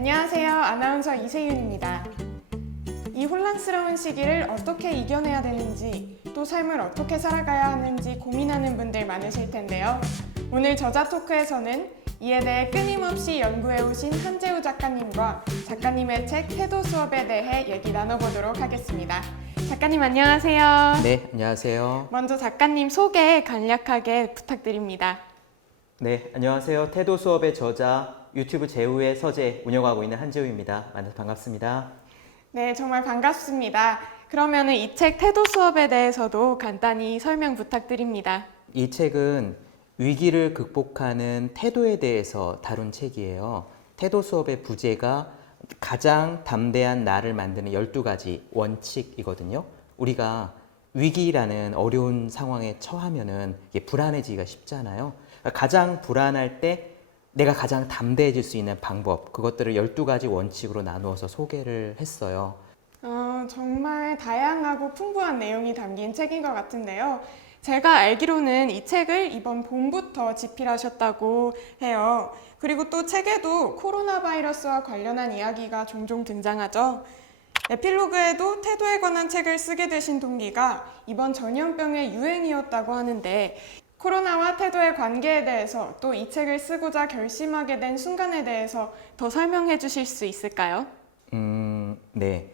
안녕하세요. 아나운서 이세윤입니다. 이 혼란스러운 시기를 어떻게 이겨내야 되는지, 또 삶을 어떻게 살아가야 하는지 고민하는 분들 많으실 텐데요. 오늘 저자 토크에서는 이에 대해 끊임없이 연구해 오신 한재우 작가님과 작가님의 책 태도 수업에 대해 얘기 나눠보도록 하겠습니다. 작가님 안녕하세요. 네, 안녕하세요. 먼저 작가님 소개 간략하게 부탁드립니다. 네, 안녕하세요. 태도 수업의 저자 유튜브 제우의 서재 운영하고 있는 한재우입니다. 만나서 반갑습니다. 네, 정말 반갑습니다. 그러면 이책 태도 수업에 대해서도 간단히 설명 부탁드립니다. 이 책은 위기를 극복하는 태도에 대해서 다룬 책이에요. 태도 수업의 부제가 가장 담대한 나를 만드는 12가지 원칙이거든요. 우리가 위기라는 어려운 상황에 처하면은 불안해지기가 쉽잖아요. 그러니까 가장 불안할 때 내가 가장 담대해질 수 있는 방법, 그것들을 12가지 원칙으로 나누어서 소개를 했어요. 어, 정말 다양하고 풍부한 내용이 담긴 책인 것 같은데요. 제가 알기로는 이 책을 이번 봄부터 집필하셨다고 해요. 그리고 또 책에도 코로나 바이러스와 관련한 이야기가 종종 등장하죠. 에필로그에도 태도에 관한 책을 쓰게 되신 동기가 이번 전염병의 유행이었다고 하는데 코로나와 태도의 관계에 대해서 또 이 책을 쓰고자 결심하게 된 순간에 대해서 더 설명해 주실 수 있을까요? 음, 네.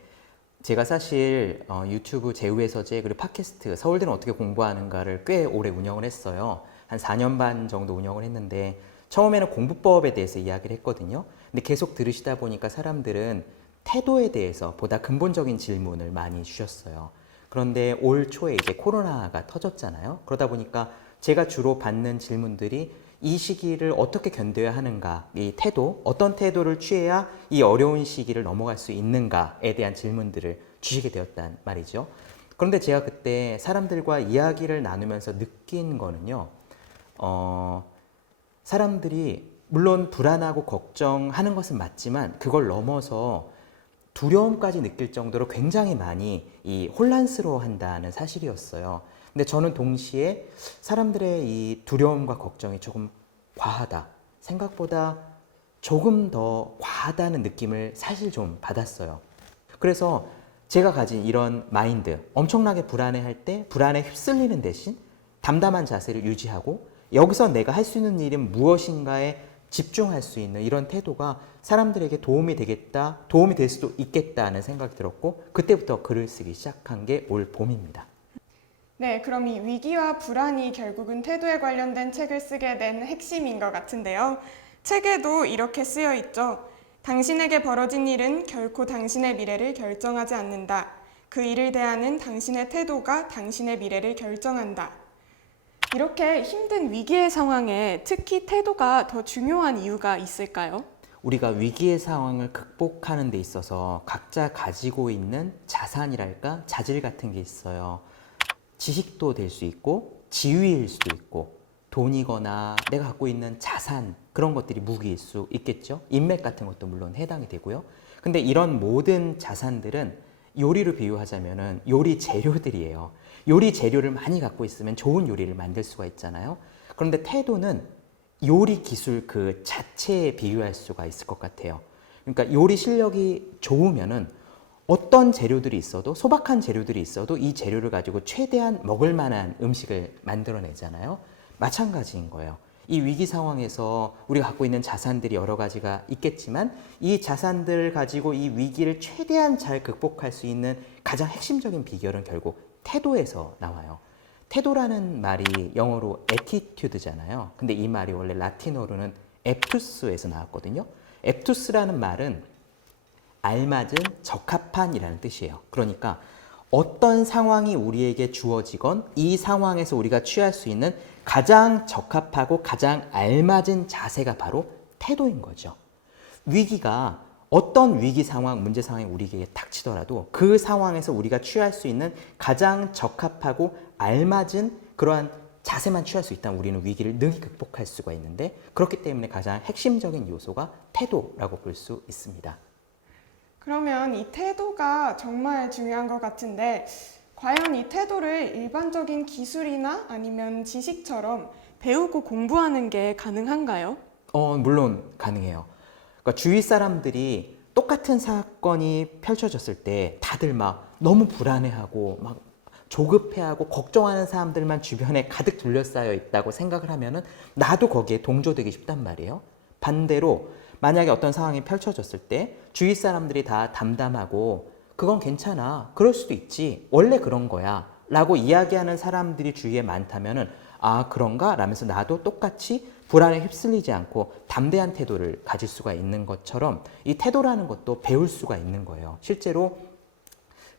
제가 사실 어, 유튜브 제우의 서재 그리고 팟캐스트 서울대는 어떻게 공부하는가를 꽤 오래 운영을 했어요. 한 4년 반 정도 운영을 했는데 처음에는 공부법에 대해서 이야기를 했거든요. 근데 계속 들으시다 보니까 사람들은 태도에 대해서 보다 근본적인 질문을 많이 주셨어요. 그런데 올 초에 이제 코로나가 터졌잖아요. 그러다 보니까 제가 주로 받는 질문들이 이 시기를 어떻게 견뎌야 하는가, 이 태도, 어떤 태도를 취해야 이 어려운 시기를 넘어갈 수 있는가에 대한 질문들을 주시게 되었단 말이죠. 그런데 제가 그때 사람들과 이야기를 나누면서 느낀 거는요, 어, 사람들이 물론 불안하고 걱정하는 것은 맞지만 그걸 넘어서 두려움까지 느낄 정도로 굉장히 많이 이 혼란스러워 한다는 사실이었어요. 근데 저는 동시에 사람들의 이 두려움과 걱정이 조금 과하다. 생각보다 조금 더 과하다는 느낌을 사실 좀 받았어요. 그래서 제가 가진 이런 마인드, 엄청나게 불안해할 때 불안에 휩쓸리는 대신 담담한 자세를 유지하고 여기서 내가 할 수 있는 일은 무엇인가에 집중할 수 있는 이런 태도가 사람들에게 도움이 되겠다, 도움이 될 수도 있겠다는 생각이 들었고 그때부터 글을 쓰기 시작한 게 올 봄입니다. 네, 그럼 이 위기와 불안이 결국은 태도에 관련된 책을 쓰게 된 핵심인 것 같은데요. 책에도 이렇게 쓰여 있죠. 당신에게 벌어진 일은 결코 당신의 미래를 결정하지 않는다. 그 일을 대하는 당신의 태도가 당신의 미래를 결정한다. 이렇게 힘든 위기의 상황에 특히 태도가 더 중요한 이유가 있을까요? 우리가 위기의 상황을 극복하는 데 있어서 각자 가지고 있는 자산이랄까 자질 같은 게 있어요. 지식도 될 수 있고 지위일 수도 있고 돈이거나 내가 갖고 있는 자산 그런 것들이 무기일 수 있겠죠. 인맥 같은 것도 물론 해당이 되고요. 근데 이런 모든 자산들은 요리로 비유하자면은 요리 재료들이에요. 요리 재료를 많이 갖고 있으면 좋은 요리를 만들 수가 있잖아요. 그런데 태도는 요리 기술 그 자체에 비유할 수가 있을 것 같아요. 그러니까 요리 실력이 좋으면은 어떤 재료들이 있어도 소박한 재료들이 있어도 이 재료를 가지고 최대한 먹을 만한 음식을 만들어내잖아요. 마찬가지인 거예요. 이 위기 상황에서 우리가 갖고 있는 자산들이 여러 가지가 있겠지만 이 자산들을 가지고 이 위기를 최대한 잘 극복할 수 있는 가장 핵심적인 비결은 결국 태도에서 나와요. 태도라는 말이 영어로 attitude잖아요. 근데 이 말이 원래 라틴어로는 앱투스에서 나왔거든요. 앱투스라는 말은 알맞은 적합한이라는 뜻이에요. 그러니까 어떤 상황이 우리에게 주어지건 이 상황에서 우리가 취할 수 있는 가장 적합하고 가장 알맞은 자세가 바로 태도인 거죠. 위기가 어떤 위기 상황, 문제 상황이 우리에게 닥치더라도 그 상황에서 우리가 취할 수 있는 가장 적합하고 알맞은 그러한 자세만 취할 수 있다면 우리는 위기를 능히 극복할 수가 있는데 그렇기 때문에 가장 핵심적인 요소가 태도라고 볼 수 있습니다. 그러면 이 태도가 정말 중요한 것 같은데, 과연 이 태도를 일반적인 기술이나 아니면 지식처럼 배우고 공부하는 게 가능한가요? 어, 물론 가능해요. 그러니까 주위 사람들이 똑같은 사건이 펼쳐졌을 때 다들 막 너무 불안해하고 막 조급해하고 걱정하는 사람들만 주변에 가득 둘러싸여 있다고 생각을 하면은 나도 거기에 동조되기 쉽단 말이에요. 반대로 만약에 어떤 상황이 펼쳐졌을 때 주위 사람들이 다 담담하고 그건 괜찮아. 그럴 수도 있지. 원래 그런 거야. 라고 이야기하는 사람들이 주위에 많다면은 아, 그런가? 라면서 나도 똑같이 불안에 휩쓸리지 않고 담대한 태도를 가질 수가 있는 것처럼 이 태도라는 것도 배울 수가 있는 거예요. 실제로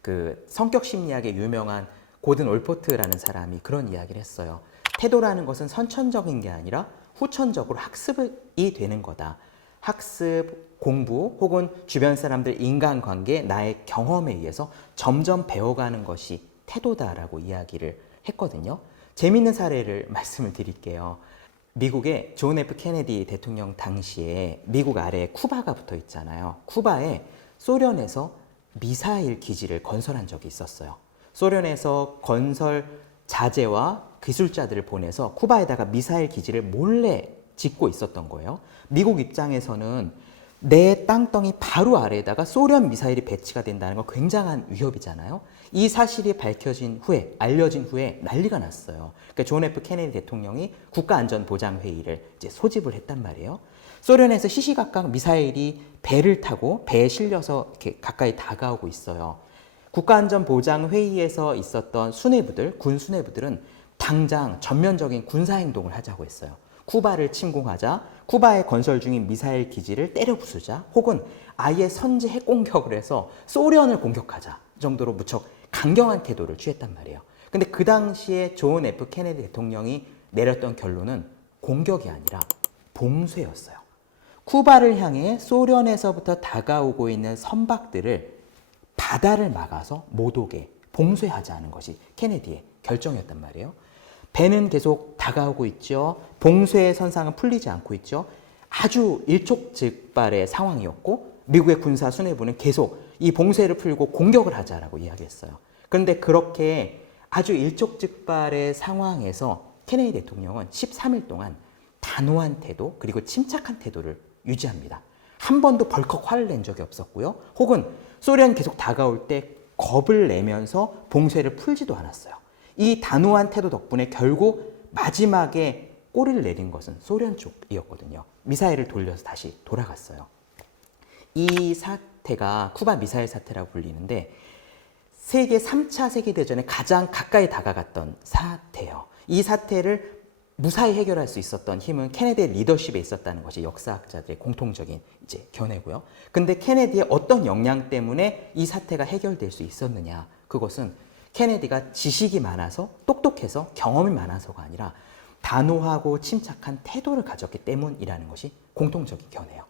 그 성격 심리학의 유명한 고든 올포트라는 사람이 그런 이야기를 했어요. 태도라는 것은 선천적인 게 아니라 후천적으로 학습이 되는 거다. 학습, 공부 혹은 주변 사람들 인간관계, 나의 경험에 의해서 점점 배워가는 것이 태도다라고 이야기를 했거든요. 재밌는 사례를 말씀을 드릴게요. 미국의 존 F 케네디 대통령 당시에 미국 아래에 쿠바가 붙어 있잖아요. 쿠바에 소련에서 미사일 기지를 건설한 적이 있었어요. 소련에서 건설 자재와 기술자들을 보내서 쿠바에다가 미사일 기지를 몰래 짓고 있었던 거예요. 미국 입장에서는 내 땅덩이 바로 아래에다가 소련 미사일이 배치가 된다는 건 굉장한 위협이잖아요. 이 사실이 밝혀진 후에, 알려진 후에 난리가 났어요. 그러니까 존 F 케네디 대통령이 국가안전보장회의를 이제 소집을 했단 말이에요. 소련에서 시시각각 미사일이 배를 타고 배에 실려서 이렇게 가까이 다가오고 있어요. 국가안전보장회의에서 있었던 수뇌부들, 군 수뇌부들은 당장 전면적인 군사행동을 하자고 했어요. 쿠바를 침공하자, 쿠바에 건설 중인 미사일 기지를 때려 부수자, 혹은 아예 선제 핵 공격을 해서 소련을 공격하자 정도로 무척 강경한 태도를 취했단 말이에요. 근데 그 당시에 존 F 케네디 대통령이 내렸던 결론은 공격이 아니라 봉쇄였어요. 쿠바를 향해 소련에서부터 다가오고 있는 선박들을 바다를 막아서 못 오게 봉쇄하자는 것이 케네디의 결정이었단 말이에요. 배는 계속 다가오고 있죠. 봉쇄의 선상은 풀리지 않고 있죠. 아주 일촉즉발의 상황이었고 미국의 군사 수뇌부는 계속 이 봉쇄를 풀고 공격을 하자라고 이야기했어요. 그런데 그렇게 아주 일촉즉발의 상황에서 케네디 대통령은 13일 동안 단호한 태도 그리고 침착한 태도를 유지합니다. 한 번도 벌컥 화를 낸 적이 없었고요. 혹은 소련 계속 다가올 때 겁을 내면서 봉쇄를 풀지도 않았어요. 이 단호한 태도 덕분에 결국 마지막에 꼬리를 내린 것은 소련 쪽이었거든요. 미사일을 돌려서 다시 돌아갔어요. 이 사태가 쿠바 미사일 사태라고 불리는데 세계 3차 세계대전에 가장 가까이 다가갔던 사태예요. 이 사태를 무사히 해결할 수 있었던 힘은 케네디의 리더십에 있었다는 것이 역사학자들의 공통적인 이제 견해고요. 근데 케네디의 어떤 역량 때문에 이 사태가 해결될 수 있었느냐? 그것은 케네디가 지식이 많아서 똑똑해서 경험이 많아서가 아니라 단호하고 침착한 태도를 가졌기 때문이라는 것이 공통적인 견해예요.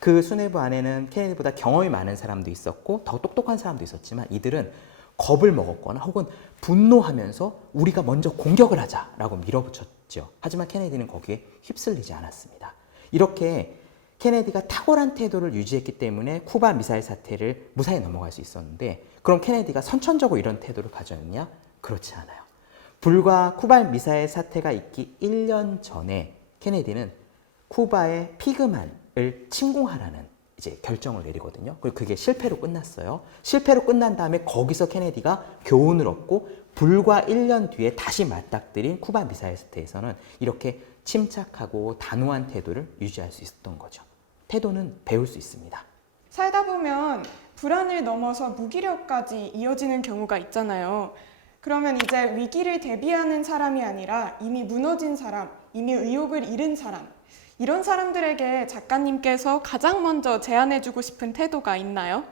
그 수뇌부 안에는 케네디보다 경험이 많은 사람도 있었고 더 똑똑한 사람도 있었지만 이들은 겁을 먹었거나 혹은 분노하면서 우리가 먼저 공격을 하자라고 밀어붙였죠. 하지만 케네디는 거기에 휩쓸리지 않았습니다. 이렇게 케네디가 탁월한 태도를 유지했기 때문에 쿠바 미사일 사태를 무사히 넘어갈 수 있었는데 그럼 케네디가 선천적으로 이런 태도를 가졌느냐? 그렇지 않아요. 불과 쿠바 미사일 사태가 있기 1년 전에 케네디는 쿠바의 피그만을 침공하라는 이제 결정을 내리거든요. 그리고 그게 실패로 끝났어요. 실패로 끝난 다음에 거기서 케네디가 교훈을 얻고 불과 1년 뒤에 다시 맞닥뜨린 쿠바 미사일 사태에서는 이렇게 침착하고 단호한 태도를 유지할 수 있었던 거죠. 태도는 배울 수 있습니다. 살다 보면 불안을 넘어서 무기력까지 이어지는 경우가 있잖아요. 그러면 이제 위기를 대비하는 사람이 아니라 이미 무너진 사람, 이미 의욕을 잃은 사람, 이런 사람들에게 작가님께서 가장 먼저 제안해주고 싶은 태도가 있나요?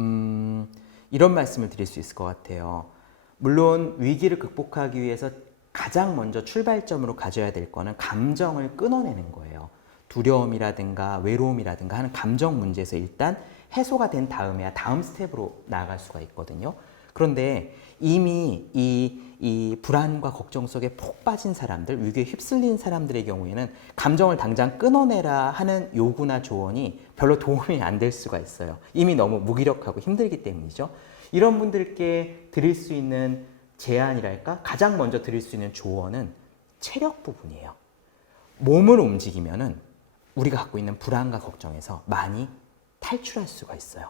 음, 이런 말씀을 드릴 수 있을 것 같아요. 물론 위기를 극복하기 위해서 가장 먼저 출발점으로 가져야 될 거는 감정을 끊어내는 거예요. 두려움이라든가 외로움이라든가 하는 감정 문제에서 일단 해소가 된 다음에야 다음 스텝으로 나아갈 수가 있거든요. 그런데 이미 이, 이 불안과 걱정 속에 폭 빠진 사람들, 위기에 휩쓸린 사람들의 경우에는 감정을 당장 끊어내라 하는 요구나 조언이 별로 도움이 안 될 수가 있어요. 이미 너무 무기력하고 힘들기 때문이죠. 이런 분들께 드릴 수 있는 제안이랄까? 가장 먼저 드릴 수 있는 조언은 체력 부분이에요. 몸을 움직이면은 우리가 갖고 있는 불안과 걱정에서 많이 탈출할 수가 있어요.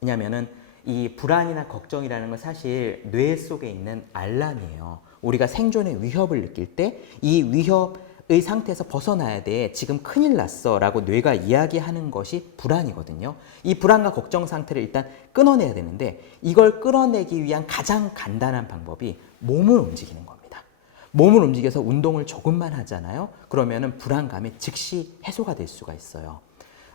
왜냐하면은 이 불안이나 걱정이라는 건 사실 뇌 속에 있는 알람이에요. 우리가 생존의 위협을 느낄 때 이 위협의 상태에서 벗어나야 돼. 지금 큰일 났어. 라고 뇌가 이야기하는 것이 불안이거든요. 이 불안과 걱정 상태를 일단 끊어내야 되는데 이걸 끌어내기 위한 가장 간단한 방법이 몸을 움직이는 겁니다. 몸을 움직여서 운동을 조금만 하잖아요. 그러면은 불안감이 즉시 해소가 될 수가 있어요.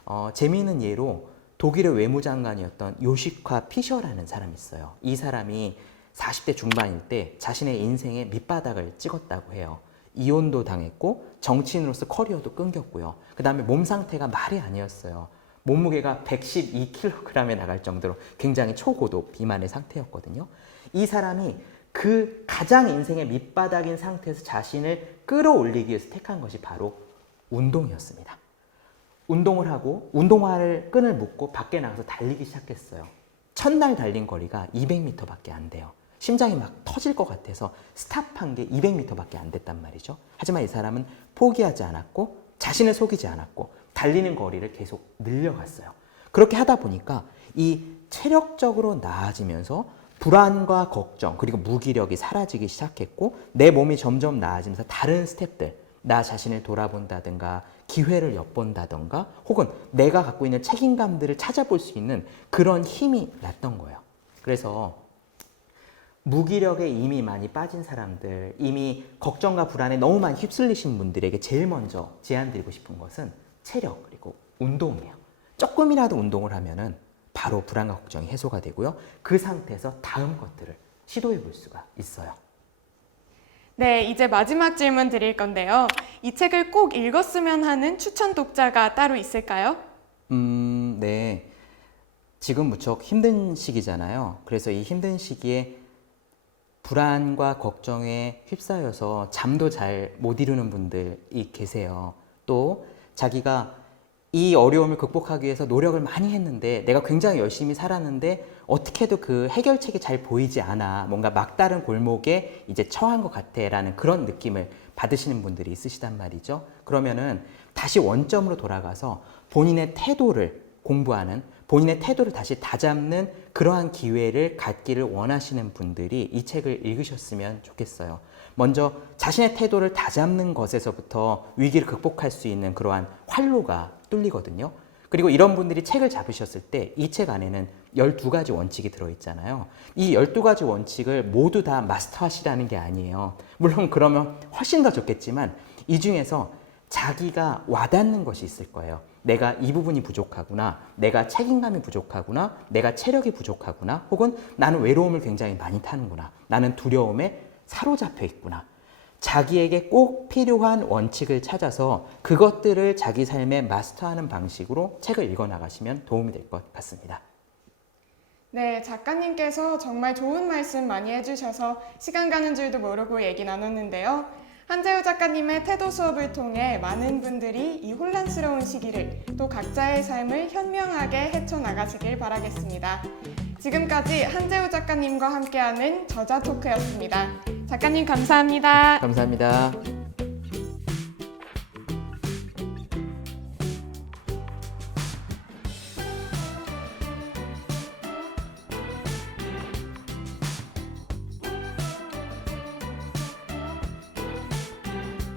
어, 재미있는 예로 독일의 외무장관이었던 요시카 피셔라는 사람이 있어요. 이 사람이 40대 중반일 때 자신의 인생의 밑바닥을 찍었다고 해요. 이혼도 당했고 정치인으로서 커리어도 끊겼고요. 그 다음에 몸 상태가 말이 아니었어요. 몸무게가 112kg에 나갈 정도로 굉장히 초고도 비만의 상태였거든요. 이 사람이 그 가장 인생의 밑바닥인 상태에서 자신을 끌어올리기 위해서 택한 것이 바로 운동이었습니다. 운동을 하고 운동화를 끈을 묶고 밖에 나가서 달리기 시작했어요. 첫날 달린 거리가 200m밖에 안 돼요. 심장이 막 터질 것 같아서 스탑한 게 200m밖에 안 됐단 말이죠. 하지만 이 사람은 포기하지 않았고 자신을 속이지 않았고 달리는 거리를 계속 늘려갔어요. 그렇게 하다 보니까 이 체력적으로 나아지면서 불안과 걱정 그리고 무기력이 사라지기 시작했고 내 몸이 점점 나아지면서 다른 스텝들 나 자신을 돌아본다든가 기회를 엿본다든가 혹은 내가 갖고 있는 책임감들을 찾아볼 수 있는 그런 힘이 났던 거예요. 그래서 무기력에 이미 많이 빠진 사람들, 이미 걱정과 불안에 너무 많이 휩쓸리신 분들에게 제일 먼저 제안드리고 싶은 것은 체력 그리고 운동이에요. 조금이라도 운동을 하면은 바로 불안과 걱정이 해소가 되고요. 그 상태에서 다음 것들을 시도해 볼 수가 있어요. 네, 이제 마지막 질문 드릴 건데요. 이 책을 꼭 읽었으면 하는 추천 독자가 따로 있을까요? 음, 네. 지금 무척 힘든 시기잖아요. 그래서 이 힘든 시기에 불안과 걱정에 휩싸여서 잠도 잘 못 이루는 분들이 계세요. 또 자기가 이 어려움을 극복하기 위해서 노력을 많이 했는데 내가 굉장히 열심히 살았는데 어떻게도 그 해결책이 잘 보이지 않아. 뭔가 막다른 골목에 이제 처한 것 같아라는 그런 느낌을 받으시는 분들이 있으시단 말이죠. 그러면은 다시 원점으로 돌아가서 본인의 태도를 공부하는 본인의 태도를 다시 다잡는 그러한 기회를 갖기를 원하시는 분들이 이 책을 읽으셨으면 좋겠어요. 먼저 자신의 태도를 다잡는 것에서부터 위기를 극복할 수 있는 그러한 활로가 뚫리거든요. 그리고 이런 분들이 책을 잡으셨을 때 이 책 안에는 12가지 원칙이 들어있잖아요. 이 12가지 원칙을 모두 다 마스터하시라는 게 아니에요. 물론 그러면 훨씬 더 좋겠지만 이 중에서 자기가 와닿는 것이 있을 거예요. 내가 이 부분이 부족하구나, 내가 책임감이 부족하구나, 내가 체력이 부족하구나, 혹은 나는 외로움을 굉장히 많이 타는구나, 나는 두려움에 사로잡혀 있구나. 자기에게 꼭 필요한 원칙을 찾아서 그것들을 자기 삶에 마스터하는 방식으로 책을 읽어 나가시면 도움이 될 것 같습니다. 네, 작가님께서 정말 좋은 말씀 많이 해주셔서 시간 가는 줄도 모르고 얘기 나눴는데요. 한재우 작가님의 태도 수업을 통해 많은 분들이 이 혼란스러운 시기를 또 각자의 삶을 현명하게 헤쳐나가시길 바라겠습니다. 지금까지 한재우 작가님과 함께하는 저자 토크였습니다. 작가님 감사합니다. 감사합니다.